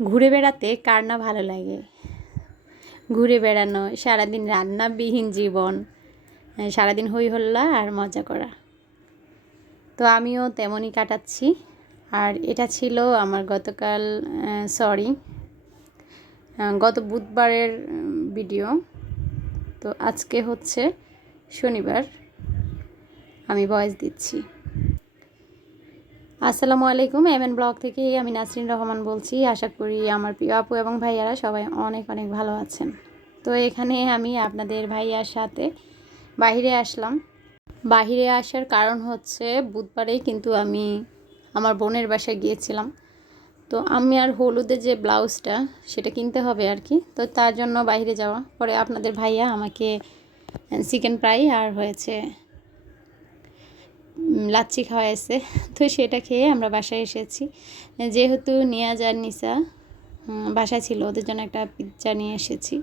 ঘুরে বেড়াতে কার না ভালো লাগে? ঘুরে বেড়ানো, সারাদিন রান্নাবিহীন জীবন সারাদিন হই হল্লা আর মজা করা। তো আমিও তেমনই কাটাচ্ছি। আর এটা ছিল আমার গতকাল সরি গত বুধবারের ভিডিও তো আজকে হচ্ছে শনিবার, আমি ভয়েস দিচ্ছি। আসসালামু আলাইকুম এম এন ব্লগ থেকে আমি নাসরিন রহমান বলছি। আশা করি আমার প্রিয় আপু এবং ভাইয়ারা সবাই অনেক অনেক ভালো আছেন। তো এখানে আমি আপনাদের ভাইয়ার সাথে বাইরে আসলাম। বাইরে আসার কারণ হচ্ছে বুধবারেই কিন্তু আমি আমার বোনের বাসায় গিয়েছিলাম। তো আমি আর হলুদের যে ব্লাউজটা, সেটা কিনতে হবে আর কি। তো তার জন্য বাইরে যাওয়া। পরে আপনাদের ভাইয়া আমাকে চিকেন ফ্রাই আর হয়েছে লাচ্ছি খাওয়া খাওয়াইছে। তো সেটা খেয়ে আমরা বাসায় এসেছি। যেহেতু নিয়াজ আর নিসা বাসায় ছিল, ওদের জন্য একটা পিৎজা নিয়ে এসেছি।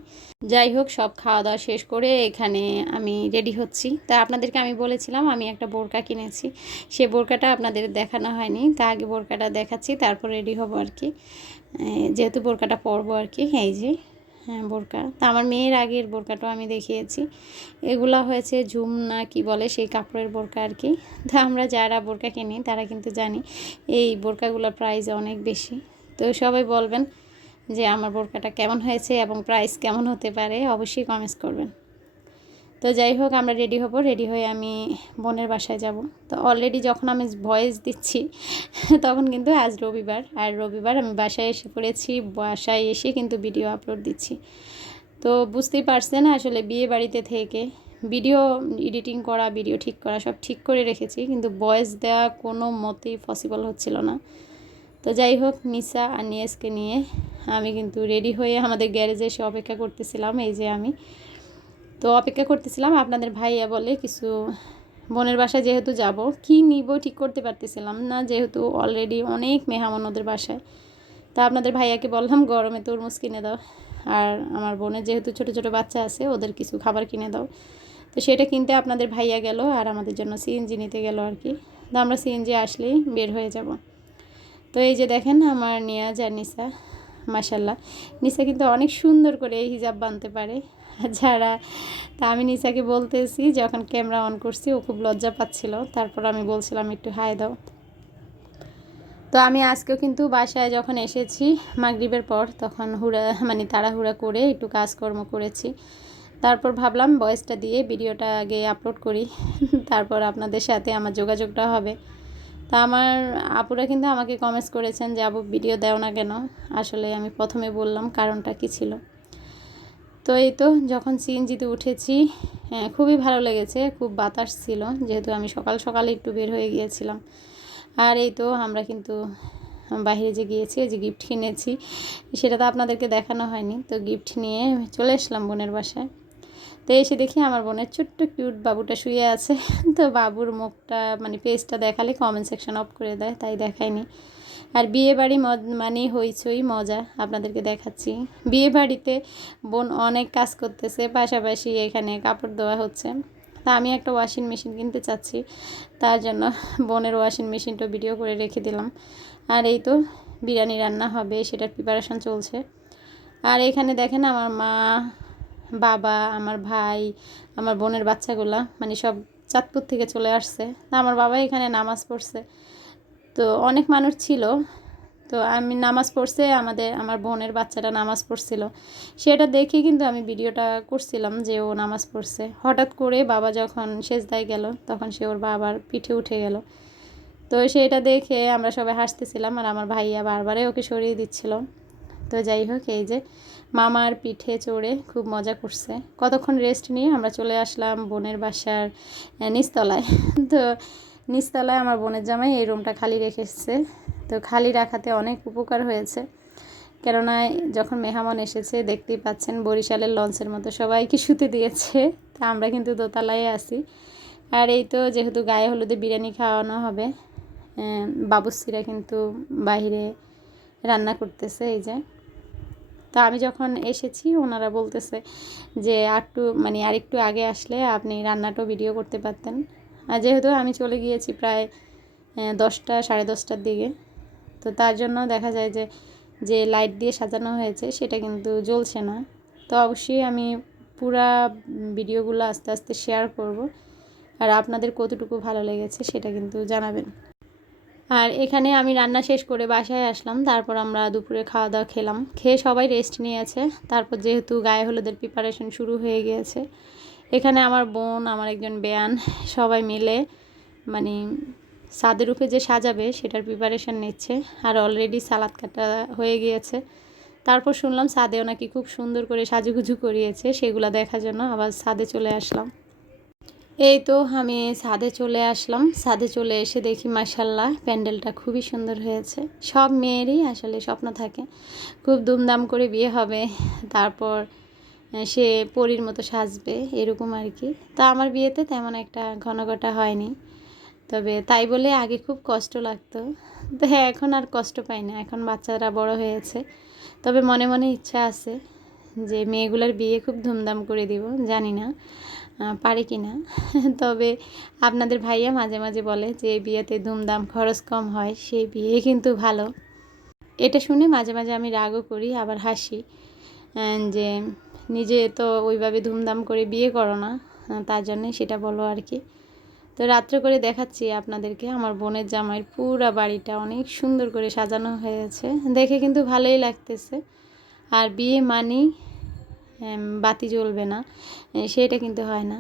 যাই হোক, সব খাওয়া দাওয়া শেষ করে এখানে আমি রেডি হচ্ছি। তা আপনাদেরকে আমি বলেছিলাম, আমি একটা বোরকা কিনেছি। সে বোরকাটা আপনাদের দেখানো হয়নি। তা আগে বোরকাটা দেখাচ্ছি, তারপর রেডি হব আর কি। যেহেতু বোরকাটা পরবো আর কি, এই যে। হ্যাঁ বোরকা। তা আমার মেয়ের আগের বোরকাটাও আমি দেখিয়েছি। এগুলো হয়েছে ঝুম না কি বলে সেই কাপড়ের বোরকা আর কি। তা আমরা যারা বোরকা কিনি তারা কিন্তু জানি এই বোরকাগুলোর প্রাইস অনেক বেশি। তো সবাই বলবেন যে আমার বোরকাটা কেমন হয়েছে এবং প্রাইস কেমন হতে পারে, অবশ্যই কমেন্টস করবেন। তো যাই হোক, আমরা রেডি হব রেডি হয়ে আমি বোনের বাসায় যাব। তো অলরেডি যখন আমি ভয়েস দিচ্ছি, তখন কিন্তু আজ রবিবার, আর রবিবার আমি বাসায় এসে পড়েছি, বাসায় এসে কিন্তু ভিডিও আপলোড দিচ্ছি। তো বুঝতেই পারছেন আসলে বিয়ে বাড়িতে থেকে ভিডিও এডিটিং করা ভিডিও ঠিক করা, সব ঠিক করে রেখেছি, কিন্তু ভয়েস দেওয়া কোনো মতেই পসিবল হচ্ছিল না। তো যাই হোক নিসা আর নিয়েসকে নিয়ে আমি কিন্তু রেডি হয়ে আমাদের গ্যারেজে এসে অপেক্ষা করতেছিলাম, এই যে আমি। তো অপেক্ষা করতেছিলাম, আপনাদের ভাইয়া বলে কিছু বোনের বাসায় যেহেতু যাব, কি নিব ঠিক করতে পারতেছিলাম না, যেহেতু অলরেডি অনেক মেহমান ওদের বাসায়। তা আপনাদের ভাইয়াকে বললাম, গরমে তরমুজ কিনে দাও। আর আমার বোনের যেহেতু ছোট ছোট বাচ্চা আছে, ওদের কিছু খাবার কিনে দাও। তো সেটা কিনতে আপনাদের ভাইয়া গেল আর আমাদের জন্য সিএনজি নিতে গেল আর কি। তো আমরা সিএনজি আসলেই বের হয়ে যাব। তো এই যে দেখেন আমার নিয়াজ আর নিসা মাসাল্লাহ নিসা কিন্তু অনেক সুন্দর করে এই হিজাব বানতে পারে। যারা। তা আমি নিসাকে বলতেছি, যখন ক্যামেরা অন করছি, ও খুব লজ্জা পাচ্ছিল। তারপর আমি বলছিলাম, একটু হাই দাও। তো আমি আজকেও কিন্তু বাসায় যখন এসেছি, মাগরিবের পর, তখন হুড়া মানে তাড়াহুড়া করে একটু কাজকর্ম করেছি। তারপর ভাবলাম ভয়েসটা দিয়ে ভিডিওটা আগে আপলোড করি। তারপর আপনাদের সাথে আমার যোগাযোগটা হবে। তা আমার আপুরা কিন্তু আমাকে কমেন্টস করেছেন যে আপু ভিডিও দেও না কেন? আসলে আমি প্রথমে বললাম, কারণটা কি ছিল? তো এই তো যখন সিএনজিতে উঠেছি হ্যাঁ, খুবই ভালো লেগেছে খুব বাতাস ছিল যেহেতু আমি সকাল সকালে একটু বের হয়ে গিয়েছিলাম। আর এই তো আমরা কিন্তু বাইরে যে গিয়েছি যে গিফট কিনেছি সেটা তো আপনাদেরকে দেখানো হয়নি তো গিফট নিয়ে চলে আসলাম বোনের বাসায়। তো এসে দেখি আমার বোনের ছোট্ট কিউট বাবুটা শুয়ে আছে তো বাবুর মুখটা মানে পেজটা দেখালে কমেন্ট সেকশন অফ করে দেয় তাই দেখায়নি। আর বিয়ে বাড়ি মানে হইচই, মজা আপনাদেরকে দেখাচ্ছি। বিয়ে বাড়িতে বোন অনেক কাজ করতেছে, পাশাপাশি এখানে কাপড় দেওয়া হচ্ছে। তা আমি একটা ওয়াশিং মেশিন কিনতে চাচ্ছি, তার জন্য বোনের ওয়াশিং মেশিনটা ভিডিও করে রেখে দিলাম। আর এই তো বিরিয়ানি রান্না হবে, সেটার প্রিপারেশন চলছে। আর এখানে দেখেন আমার মা, বাবা, আমার ভাই, আমার বোনের বাচ্চাগুলা মানে সব চাঁদপুর থেকে চলে আসছে। আমার বাবা এখানে নামাজ পড়ছে। তো অনেক মানুষ ছিল। তো আমি নামাজ পড়ছে, আমাদের, আমার বোনের বাচ্চাটা নামাজ পড়ছিল। সেটা দেখে কিন্তু আমি ভিডিওটা করছিলাম যে ও নামাজ পড়ছে। হঠাৎ করে বাবা যখন সেজদায় গেল, তখন সে ওর বাবার পিঠে উঠে গেল। তো সেটা দেখে আমরা সবাই হাসতেছিলাম আর আমার ভাইয়া বারবারে ওকে সরিয়ে দিচ্ছিল। তো যাই হোক, এই যে মামার পিঠে চড়ে খুব মজা করছে। কতক্ষণ রেস্ট নিয়ে আমরা চলে আসলাম বোনের বাসার নিচতলায়। তো নিচতলায় আমার বোনের জামাই এই রুমটা খালি রেখেছে তো খালি রাখাতে অনেক উপকার হয়েছে। কেননা যখন মেহমান এসেছে, দেখতেই পাচ্ছেন বরিশালের লঞ্চের মতো সবাইকে শুতে দিয়েছে। তা আমরা কিন্তু দোতলায় আছি। আর এই তো যেহেতু গায়ে হলুদে বিরিয়ানি খাওয়ানো হবে বাবুসিরা কিন্তু বাইরে রান্না করতেছে এই যে। তো আমি যখন এসেছি, ওনারা বলতেছে যে আরটু মানে আরেকটু আগে আসলে আপনি রান্নাটাও ভিডিও করতে পারতেন। আর যেহেতু আমি চলে গিয়েছি প্রায় দশটা, সাড়ে দশটার দিকে, তো তার জন্য দেখা যায় যে যে লাইট দিয়ে সাজানো হয়েছে সেটা কিন্তু জ্বলছে না। তো অবশ্যই আমি পুরা ভিডিওগুলো আস্তে আস্তে শেয়ার করব। আর আপনাদের কতটুকু ভালো লেগেছে সেটা কিন্তু জানাবেন। আর এখানে আমি রান্না শেষ করে বাসায় আসলাম, তারপর আমরা দুপুরে খাওয়া দাওয়া খেলাম। খেয়ে সবাই রেস্ট নিয়েছে। তারপর যেহেতু গায়ে হলুদের প্রিপারেশন শুরু হয়ে গিয়েছে এখানে আমার বোন, আমার একজন বেয়ান, সবাই মিলে মানে ছাদের উপরে যে সাজাবে সেটার প্রিপারেশান নিচ্ছে। আর অলরেডি সালাদ কাটা হয়ে গিয়েছে। তারপর শুনলাম সাদেও নাকি খুব সুন্দর করে সাজুগুজু করিয়েছে, সেগুলো দেখার জন্য আবার ছাদে চলে আসলাম। এই তো আমি ছাদে চলে আসলাম। ছাদে চলে এসে দেখি মাসাল্লাহ প্যান্ডেলটা খুবই সুন্দর হয়েছে। সব মেয়েরই আসলে স্বপ্ন থাকে, খুব দুমদাম করে বিয়ে হবে। তারপর সে পরীর মতো সাজবে, এরকম আর কি। তা আমার বিয়েতে তেমন একটা ঘনঘটা হয়নি। তবে তাই বলে আগে খুব কষ্ট লাগতো। তো হ্যাঁ এখন আর কষ্ট পাই না। এখন বাচ্চারা বড় হয়েছে। তবে মনে মনে ইচ্ছা আছে যে মেয়েগুলোর বিয়ে খুব ধুমধাম করে দিব, জানি না পারে কি না। তবে আপনাদের ভাইয়া মাঝে মাঝে বলে যে বিয়েতে ধুমধাম খরচ কম হয়, সেই বিয়ে কিন্তু ভালো। এটা শুনে মাঝে মাঝে আমি রাগও করি, আবার হাসি। যে নিজে তো ওইভাবে ধুমধাম করে বিয়ে করো না তার জন্যে সেটা বলো আর কি। তো রাত্রে করে দেখাচ্ছি আপনাদেরকে, আমার বোনের জামাইয়ের পুরা বাড়িটা অনেক সুন্দর করে সাজানো হয়েছে। দেখে কিন্তু ভালোই লাগতেছে। আর বিয়ে মানি বাতি জ্বলবে না সেটা কিন্তু হয় না।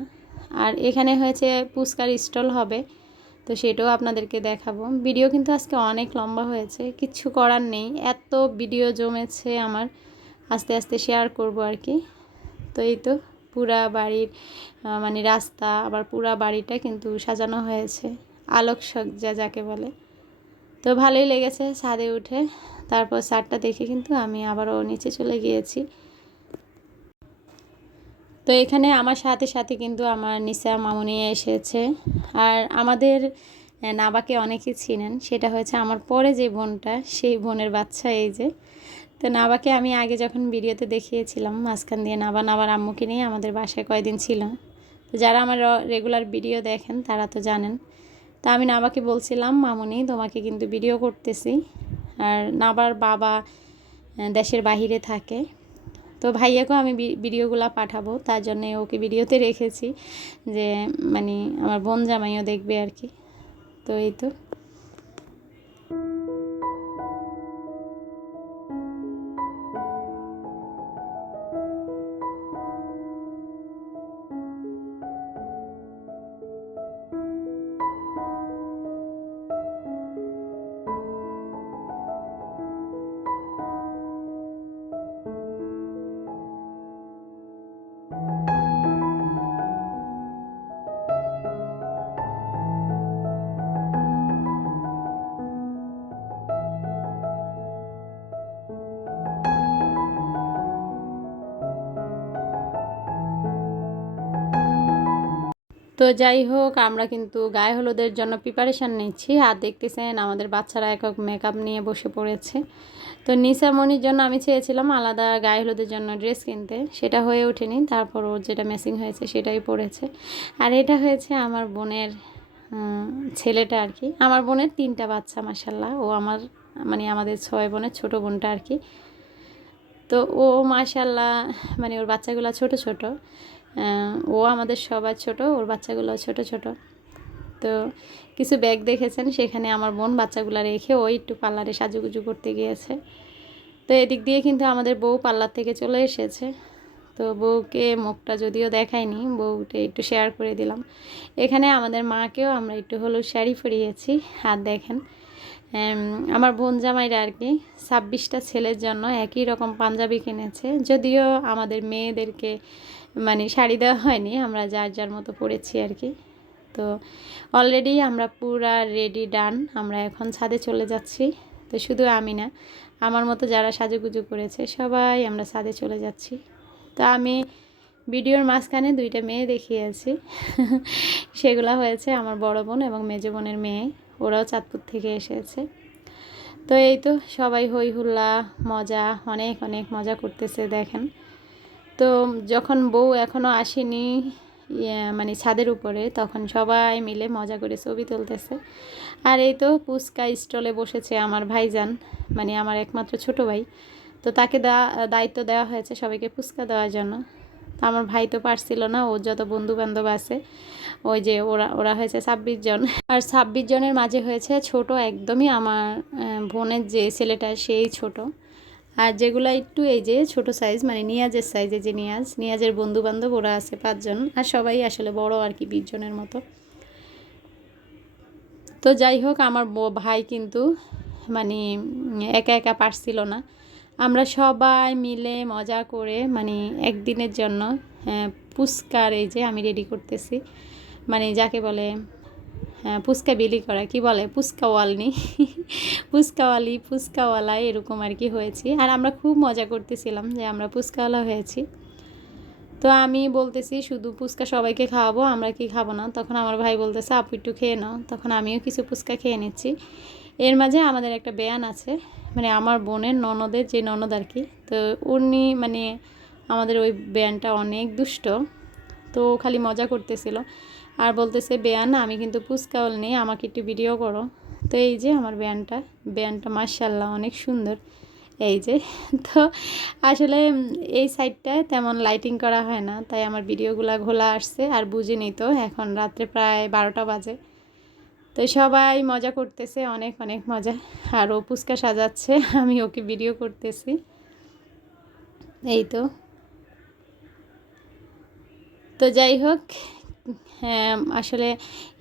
আর এখানে হয়েছে পুস্কার স্টল হবে, তো সেটাও আপনাদেরকে দেখাবো। ভিডিও কিন্তু আজকে অনেক লম্বা হয়েছে কিচ্ছু করার নেই। এত ভিডিও জমেছে আমার, আস্তে আস্তে শেয়ার করব আর কি। তো এই তো পুরা বাড়ির মানে রাস্তা, আবার পুরা বাড়িটা কিন্তু সাজানো হয়েছে, আলোকসজ্জা যাকে বলে। তো ভালোই লেগেছে ছাদে উঠে। তারপর ছাদটা দেখে কিন্তু আমি আবারও নিচে চলে গিয়েছি। তো এখানে আমার সাথে সাথে কিন্তু আমার নিসা মামুনি এসেছে। আর আমাদের নাবাকে অনেকে চিনেন। সেটা হয়েছে আমার পরে যে বোনটা, সেই বোনের বাচ্চা এই যে। তো নাবাকে আমি আগে যখন ভিডিওতে দেখিয়েছিলাম, মাঝখান দিয়ে নাবা নাবার আম্মুকে নিয়ে আমাদের বাসায় কয়দিন ছিল। তো যারা আমার রেগুলার ভিডিও দেখেন, তারা তো জানেন। তা আমি নাবাকে বলছিলাম, মামুনি, তোমাকে কিন্তু ভিডিও করতেছি। আর নাবার বাবা দেশের বাহিরে থাকে। তো ভাইয়াকেও আমি ভিডিওগুলো পাঠাবো, তার জন্যে ওকে ভিডিওতে রেখেছি। যে মানে আমার বোন জামাইও দেখবে আর কি। তো এই তো। তো যাই হোক, আমরা কিন্তু গায়ে হলুদের জন্য প্রিপারেশান নিচ্ছি। আর দেখতেছেন আমাদের বাচ্চারা একক মেকআপ নিয়ে বসে পড়েছে। তো নিসামণির জন্য আমি চেয়েছিলাম আলাদা গায়ে হলুদের জন্য ড্রেস কিনতে। সেটা হয়ে ওঠেনি, তারপর ওর যেটা ম্যাচিং হয়েছে সেটাই পড়েছে। আর এটা হয়েছে আমার বোনের ছেলেটা আর কি। আমার বোনের তিনটা বাচ্চা মাসাল্লাহ ও আমার মানে আমাদের ছয় বোনের ছোট বোনটা আর কি। তো ও মাসাল্লাহ মানে ওর বাচ্চাগুলো ছোট ছোট। ও আমাদের সবার ছোট, ওর বাচ্চাগুলো ছোট ছোট। তো কিছু ব্যাগ দেখেছেন? সেখানে আমার বোন বাচ্চাগুলো রেখে ওই একটু পার্লারে সাজুগুজু করতে গিয়েছে। তো এদিক দিয়ে কিন্তু আমাদের বউ পার্লার থেকে চলে এসেছে। তো বউকে মুখটা যদিও দেখায়নি বউটা একটু শেয়ার করে দিলাম। এখানে আমাদের মাকেও আমরা একটু হলুদ শাড়ি পরিয়েছি, হাত দেখেন। আমার বোন জামাইরা আর কি, ছাব্বিশটা ছেলের জন্য একই রকম পাঞ্জাবি কিনেছে। যদিও আমাদের মেয়েদেরকে মানে শাড়ি দেওয়া হয়নি, আমরা যার যার মতো পরেছি আর কি। তো অলরেডি আমরা পুরা রেডি ডান আমরা এখন ছাদে চলে যাচ্ছি। তো শুধু আমি না, আমার মতো যারা সাজুগুজু করেছে, সবাই আমরা ছাদে চলে যাচ্ছি। তো আমি ভিডিওর মাঝখানে দুইটা মেয়ে দেখিয়েছি সেগুলো হয়েছে আমার বড় বোন এবং মেজো বোনের মেয়ে, ওরাও চাঁদপুর থেকে এসেছে। তো এই তো সবাই হই হুল্লা, মজা, অনেক অনেক মজা করতেছে, দেখেন। তো যখন বউ এখনও আসেনি ইয়ে, মানে ছাদের উপরে তখন সবাই মিলে মজা করে ছবি তুলতেছে। আর এই তো পুচকা স্টলে বসেছে আমার ভাইজান মানে আমার একমাত্র ছোট ভাই। তো তাকে দায়িত্ব দেওয়া হয়েছে সবাইকে ফুচকা দেওয়ার জন্য। তো আমার ভাই তো পারছিল না ওর যত বন্ধু বান্ধব আছে ওই যে ওরা ওরা হয়েছে ছাব্বিশ জন। আর ছাব্বিশ জনের মাঝে হয়েছে ছোট একদমই আমার বোনের যে ছেলেটা সেই ছোট। আর যেগুলো একটু এই যে ছোট সাইজ মানে নিয়াজের সাইজে যে নিয়াজ নিয়াজের বন্ধু বান্ধব ওরা আছে পাঁচজন আর সবাই আসলে বড় আর কি বিশ জনের মতো। তো যাই হোক আমার ভাই কিন্তু মানে একা একা পারছিল না। আমরা সবাই মিলে মজা করে মানে একদিনের জন্য আহ, পুস্কার এই যে আমি রেডি করতেছি। মানে যাকে বলে হ্যাঁ ফুচকা বিলি করা, কি বলে? ফুচকাওয়ালনি ফুচকাওয়ালি ফুচকাওয়ালা এরকম আর কি হয়েছি। আর আমরা খুব মজা করতেছিলাম যে আমরা ফুচকাওয়ালা হয়েছি। তো আমি বলতেছি, শুধু ফুচকা সবাইকে খাওয়াবো, আমরা কি খাব না? তখন আমার ভাই বলতেছে, আপু, একটু খেয়ে নাও। তখন আমিও কিছু ফুচকা খেয়ে নিচ্ছি। এর মাঝে আমাদের একটা বেয়ান আছে মানে আমার বোনের ননদের যে ননদ আর কি, তো উনি মানে আমাদের ওই বেয়ানটা অনেক দুষ্ট। তো খালি মজা করতেছিল। আর বলতেছে, বেয়ান, আমি কিন্তু পুচকাওল নেই, আমাকে একটু ভিডিও করো। তো এই যে আমার ব্যানটা ব্যানটা মার্শাল্লাহ অনেক সুন্দর। এই যে, তো আসলে এই সাইডটায় তেমন লাইটিং করা হয় না, তাই আমার ভিডিওগুলো ঘোলা আসছে, আর বুঝিনি তো, এখন রাত্রে প্রায় বারোটা বাজে। তো সবাই মজা করতেছে, অনেক অনেক মজা। আর ও পুচকা সাজাচ্ছে, আমি ওকে ভিডিও করতেছি। এই তো। তো যাই হোক হ্যাঁ আসলে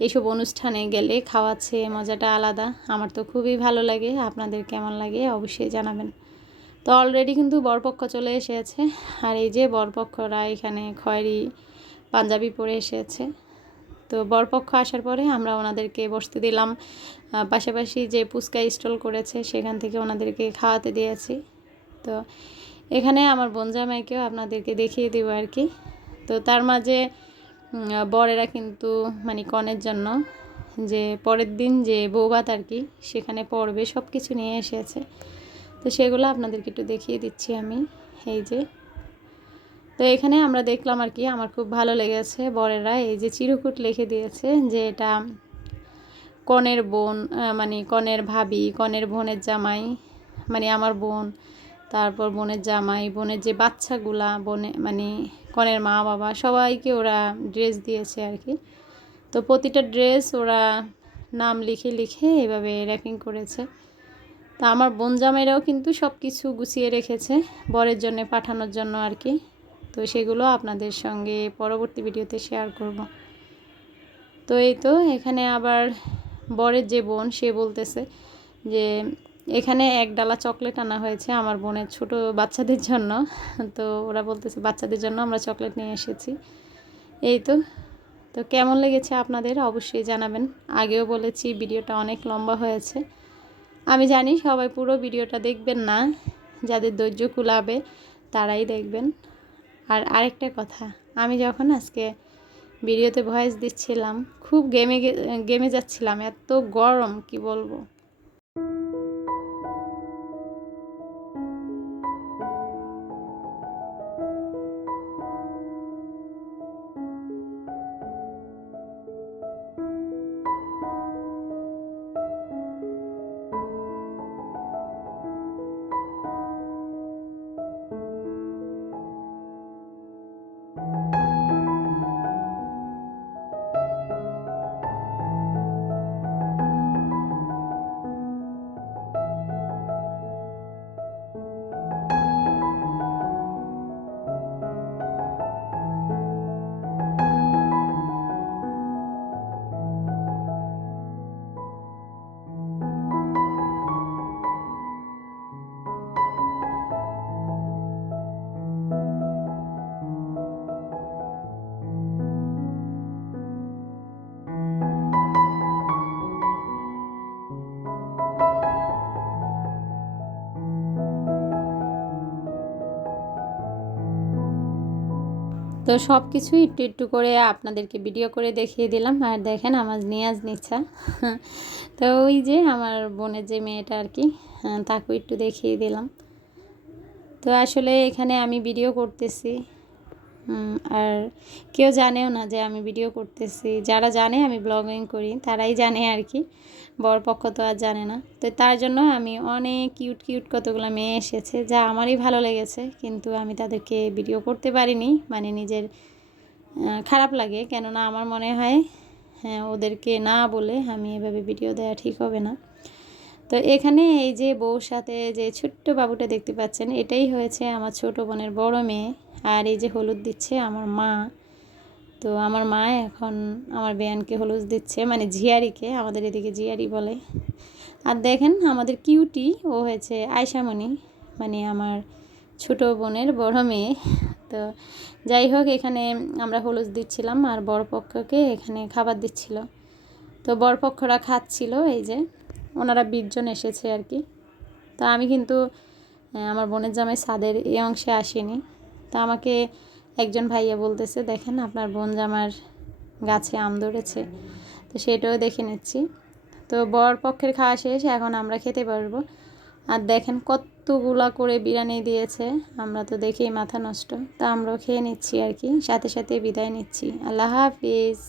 এইসব অনুষ্ঠানে গেলে খাওয়াচ্ছে মজাটা আলাদা। আমার তো খুবই ভালো লাগে, আপনাদের কেমন লাগে অবশ্যই জানাবেন। তো অলরেডি কিন্তু বরপক্ষ চলে এসেছে, আর এই যে বরপক্ষরা এখানে খয়েরি, পাঞ্জাবি পরে এসেছে। তো বরপক্ষ আসার পরে আমরা ওনাদেরকে বসতে দিলাম। পাশাপাশি যে পুচকা স্টল করেছে সেখান থেকে ওনাদেরকে খাওয়াতে দিয়েছি। তো এখানে আমার বনজামাইকেও আপনাদেরকে দেখিয়ে দেবো আর কি। তো তার মাঝে বরেরা কিন্তু মানে কনের জন্য যে পরের দিন যে বৌভাত আর কি, সেখানে পড়বে সব কিছু নিয়ে এসেছে। তো সেগুলো আপনাদেরকে একটু দেখিয়ে দিচ্ছি আমি। এই যে, তো এখানে আমরা দেখলাম আর কি, আমার খুব ভালো লেগেছে বরেরা। এই যে চিরকুট লিখে দিয়েছে যে এটা কনের বোন মানে কনের ভাবি, কনের বোনের জামাই মানে আমার বোন, তারপর বোনের জামাই, বোনের যে বাচ্চাগুলা, বনে মানে কনের মা বাবা সবাইকে ওরা ড্রেস দিয়েছে আর কি। তো প্রতিটা ড্রেস ওরা নাম লিখে লিখে এভাবে র্যাপিং করেছে। তা আমার বোন জামাইরাও কিন্তু সব কিছু গুছিয়ে রেখেছে, বরের জন্য, পাঠানোর জন্য আর কি। তো সেগুলো আপনাদের সঙ্গে পরবর্তী ভিডিওতে শেয়ার করব। তো এই তো এখানে আবার বরের যে বোন, সে বলতেছে যে এখানে এক ডালা চকলেট আনা হয়েছে আমার বোনের ছোট বাচ্চাদের জন্য। তো ওরা বলতেছে, বাচ্চাদের জন্য আমরা চকলেট নিয়ে এসেছি। এই তো। তো কেমন লেগেছে আপনাদের? অবশ্যই জানাবেন। আগেও বলেছি, ভিডিওটা অনেক লম্বা হয়েছে। আমি জানি সবাই পুরো ভিডিওটা দেখবেন না, যাদের ধৈর্য কুলাবে তারাই দেখবেন। আর আরেকটা কথা, আমি যখন আজকে ভিডিওতে ভয়েস দিচ্ছিলাম, খুব গেমে গেমে যাচ্ছিলাম, এত গরম, কি বলব? তো সব কিছুই একটু একটু করে আপনাদেরকে ভিডিও করে দেখিয়ে দিলাম। আর দেখেন আমার নিয়াজ নিচ্ছা। তো ওই যে আমার বোনের যে মেয়েটা আর কি হ্যাঁ, তাকেও একটু দেখিয়ে দিলাম। তো আসলে এখানে আমি ভিডিও করতেছি। আর কেউ জানেও না যে আমি ভিডিও করতেছি। যারা জানে আমি ব্লগিং করি, তারাই জানে আর কি। বর পক্ষ তো আর জানে না। তো তার জন্য আমি অনেক কিউট কিউট কতগুলো মেয়ে এসেছে, যা আমারই ভালো লেগেছে, কিন্তু আমি তাদেরকে ভিডিও করতে পারিনি। মানে নিজের খারাপ লাগে, কেননা আমার মনে হয় হ্যাঁ ওদেরকে না বলে আমি এভাবে ভিডিও দেওয়া ঠিক হবে না। তো এখানে এই যে বউর সাথে যে ছোট্ট বাবুটা দেখতে পাচ্ছেন, এটাই হয়েছে আমার ছোট বোনের বড় মেয়ে। আর এই যে হলুদ দিচ্ছে আমার মা। তো আমার মা এখন আমার বেয়ানকে হলুদ দিচ্ছে মানে ঝিয়ারিকে আমাদের এদিকে ঝিয়ারি বলে। আর দেখেন আমাদের কিউটি, ও হয়েছে আয়সামণি মানে আমার ছোট বোনের বড় মেয়ে। তো যাই হোক, এখানে আমরা হলুদ দিচ্ছিলাম আর বরপক্ষকে এখানে খাবার দিচ্ছিল। তো বরপক্ষরা খাচ্ছিল এই যে, ওনারা বিশজন এসেছে আর কি। তো আমি কিন্তু আমার বোনের জামাই সাদের এই অংশে আসিনি। তা আমাকে একজন ভাইয়া বলতেছে, দেখেন আপনার বোন জামার গাছে আম ধরেছে, তো সেটাও দেখে নিচ্ছি। তো বর পক্ষের খাওয়া শেষ, এখন আমরা খেতে পারব। আর দেখেন কতগুলা করে বিরিয়ানি দিয়েছে, আমরা তো দেখেই মাথা নষ্ট। তা আমরাও খেয়ে নিচ্ছি আর কি, সাথে সাথে বিদায় নিচ্ছি। আল্লাহ হাফিজ।